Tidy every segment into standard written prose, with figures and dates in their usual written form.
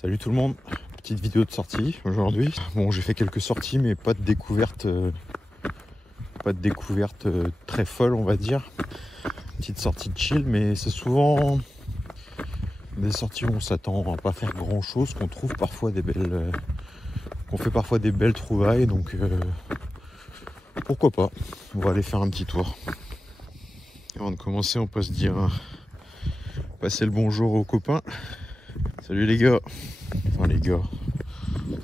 Salut tout le monde, petite vidéo de sortie aujourd'hui. Bon, j'ai fait quelques sorties mais pas de découverte, très folle on va dire. Petite sortie de chill, mais c'est souvent des sorties où on s'attend à pas faire grand chose, qu'on trouve parfois des belles, qu'on fait parfois des belles trouvailles, donc pourquoi pas. On va aller faire un petit tour. Avant de commencer, on peut se dire passer le bonjour aux copains. Salut les gars. Enfin les gars,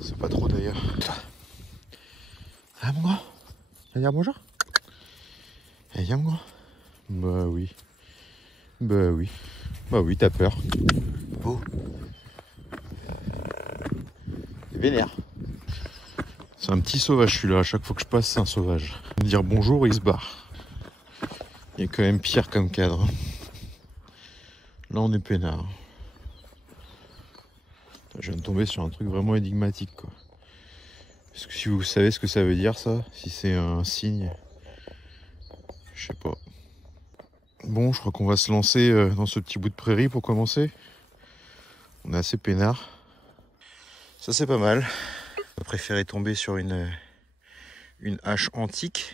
c'est pas trop d'ailleurs. Ah mon gars, viens dire bonjour. Eh viens mon gars. Bah oui. Bah oui. Bah oui, t'as peur. Oh. C'est vénère. C'est un petit sauvage celui-là, à chaque fois que je passe c'est un sauvage. Dire bonjour, il se barre. Il est quand même pire comme cadre. Là on est peinard. Je viens de tomber sur un truc vraiment énigmatique quoi. Est-ce que si vous savez ce que ça veut dire ça, si c'est un signe, je sais pas. Bon, je crois qu'on va se lancer dans ce petit bout de prairie pour commencer. On est assez peinard. Ça c'est pas mal. Je préférais tomber sur une hache antique.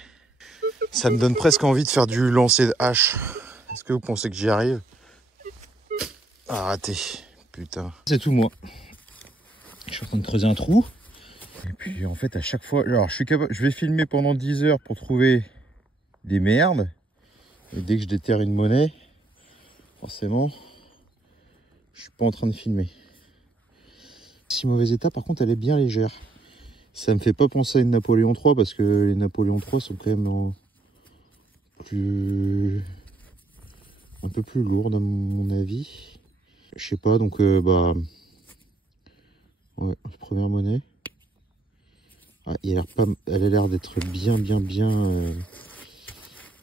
Ça me donne presque envie de faire du lancer de hache. Est-ce que vous pensez que j'y arrive? Ah raté, putain. C'est tout moi. Je suis en train de creuser un trou. Et puis en fait à chaque fois, alors je vais filmer pendant 10 heures pour trouver des merdes. Et dès que je déterre une monnaie, forcément, je suis pas en train de filmer. Si mauvais état, par contre elle est bien légère. Ça me fait pas penser à une Napoléon III parce que les Napoléon III sont quand même un peu plus lourdes à mon avis. Je sais pas, donc ouais, première monnaie. Ah, elle a l'air d'être bien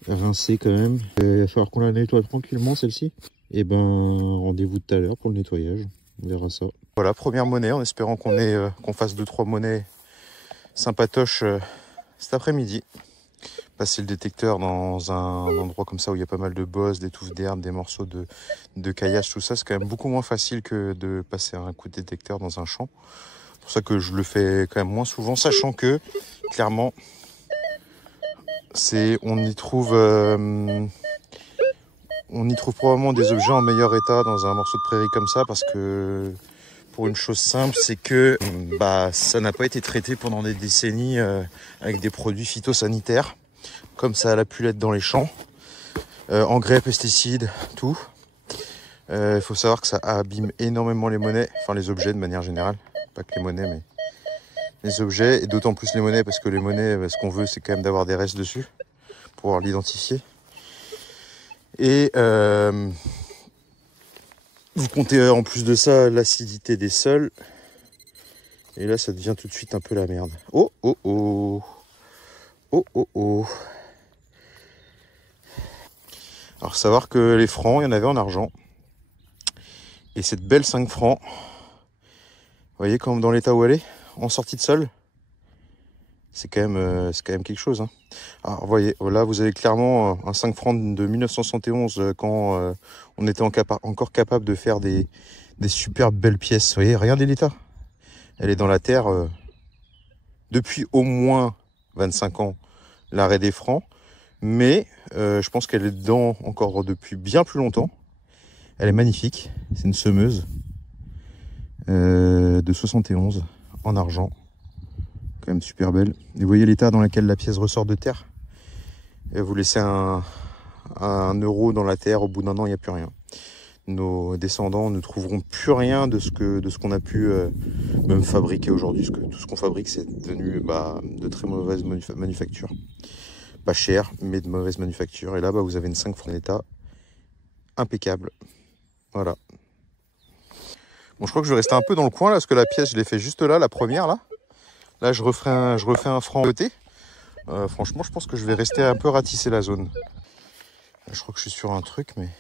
rincée quand même. Il va falloir qu'on la nettoie tranquillement celle-ci. Et ben rendez-vous tout à l'heure pour le nettoyage. On verra ça. Voilà, première monnaie, en espérant qu'on fasse 2-3 monnaies sympatoches cet après-midi. Passer le détecteur dans un endroit comme ça où il y a pas mal de bosses, des touffes d'herbe, des morceaux de caillages, tout ça, c'est quand même beaucoup moins facile que de passer un coup de détecteur dans un champ. C'est pour ça que je le fais quand même moins souvent, sachant que clairement on y trouve probablement des objets en meilleur état dans un morceau de prairie comme ça, parce que pour une chose simple, c'est que ça n'a pas été traité pendant des décennies avec des produits phytosanitaires comme ça a pu l'être dans les champs, engrais, pesticides, tout. Il faut savoir que ça abîme énormément les monnaies, enfin les objets de manière générale, pas que les monnaies mais les objets, et d'autant plus les monnaies parce que les monnaies, ce qu'on veut c'est quand même d'avoir des restes dessus pour pouvoir l'identifier. Et vous comptez en plus de ça l'acidité des sols, et là ça devient tout de suite un peu la merde. Oh oh oh, oh oh oh. Alors savoir que les francs, il y en avait en argent. Et cette belle 5 francs, vous voyez comme dans l'état où elle est, en sortie de sol, c'est quand même quelque chose. Hein. Alors vous voyez, là vous avez clairement un 5 francs de 1971 quand on était encore capable de faire des super belles pièces. Vous voyez, regardez l'état. Elle est dans la terre depuis au moins 25 ans, l'arrêt des francs. Mais je pense qu'elle est dedans encore depuis bien plus longtemps. Elle est magnifique. C'est une semeuse de 71 en argent. Quand même super belle. Et vous voyez l'état dans lequel la pièce ressort de terre. Et vous laissez un euro dans la terre, au bout d'un an, il n'y a plus rien. Nos descendants ne trouveront plus rien de ce qu'on a pu même fabriquer aujourd'hui. Tout ce qu'on fabrique, c'est devenu de très mauvaise manufacture. Pas cher, mais de mauvaise manufacture. Et là, vous avez une 5 francs d'état impeccable. Voilà. Bon, je crois que je vais rester un peu dans le coin là, parce que la pièce, je l'ai fait juste là, la première là. Là, je refais un franc côté. Franchement, je pense que je vais rester un peu ratisser la zone. Là, je crois que je suis sur un truc, mais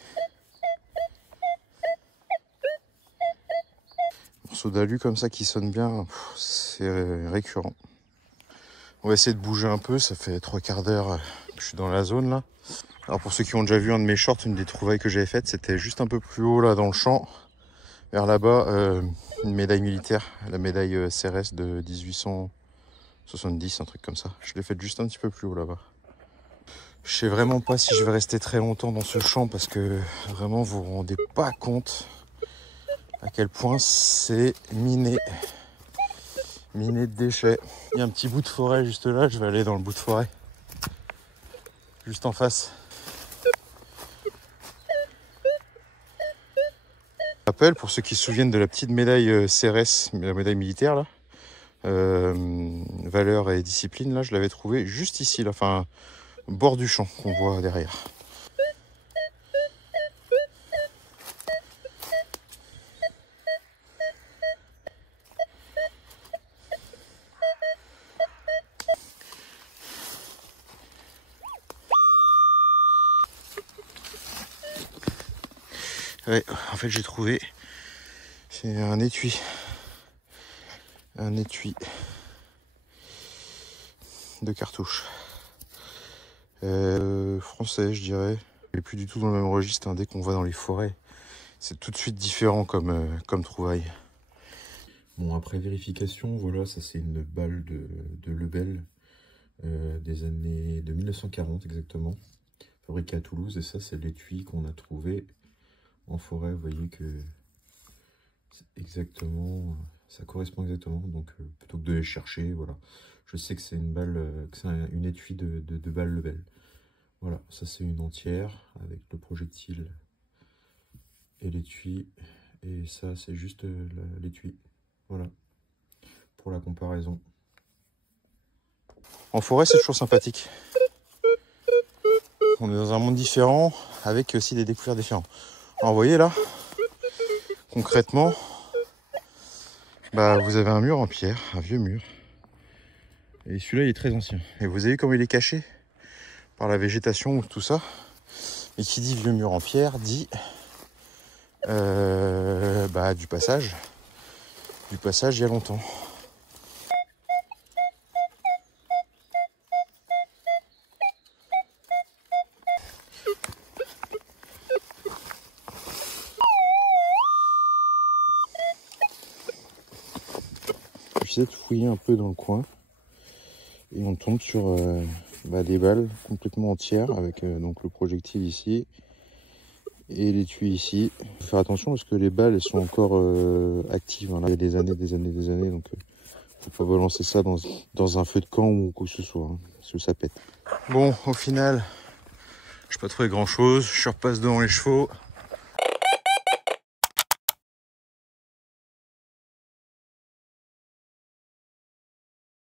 morceau d'alu comme ça qui sonne bien, c'est récurrent. On va essayer de bouger un peu, ça fait 3/4 d'heure que je suis dans la zone là. Alors pour ceux qui ont déjà vu un de mes shorts, une des trouvailles que j'avais faites, c'était juste un peu plus haut là dans le champ. vers là-bas, une médaille militaire, la médaille CRS de 1870, un truc comme ça. Je l'ai faite juste un petit peu plus haut là-bas. Je sais vraiment pas si je vais rester très longtemps dans ce champ parce que vraiment vous vous rendez pas compte à quel point c'est miné. Miné de déchets. Il y a un petit bout de forêt juste là, je vais aller dans le bout de forêt. Juste en face. Je rappelle, pour ceux qui se souviennent de la petite médaille CRS, la médaille militaire là, valeur et discipline, là je l'avais trouvée juste ici, là, enfin au bord du champ qu'on voit derrière. Ouais, en fait j'ai trouvé, c'est un étui de cartouches. Français je dirais. Il n'est plus du tout dans le même registre, hein. Dès qu'on va dans les forêts, c'est tout de suite différent comme trouvaille. Bon, après vérification, voilà, ça c'est une balle de Lebel des années de 1940 exactement, fabriquée à Toulouse, et ça c'est l'étui qu'on a trouvé en forêt. Vous voyez que exactement, ça correspond exactement, donc plutôt que de les chercher, voilà. Je sais que c'est une balle, que c'est une étui de balle Lebel. Voilà, ça c'est une entière avec le projectile et l'étui, et ça c'est juste l'étui. Voilà, pour la comparaison. En forêt c'est toujours sympathique. On est dans un monde différent, avec aussi des découvertes différentes. Alors vous voyez là, concrètement, bah, vous avez un mur en pierre, un vieux mur. Et celui-là il est très ancien. Et vous avez vu comment il est caché par la végétation ou tout ça. Et qui dit vieux mur en pierre dit bah, du passage il y a longtemps. J'essaie de fouiller un peu dans le coin et on tombe sur des balles complètement entières avec donc le projectile ici et l'étui ici. Il faut faire attention parce que les balles elles sont encore actives, hein. Là, il y a des années, donc faut pas balancer ça dans un feu de camp ou quoi que ce soit, hein, parce que ça pète. Bon, au final, je n'ai pas trouvé grand chose. Je repasse devant les chevaux.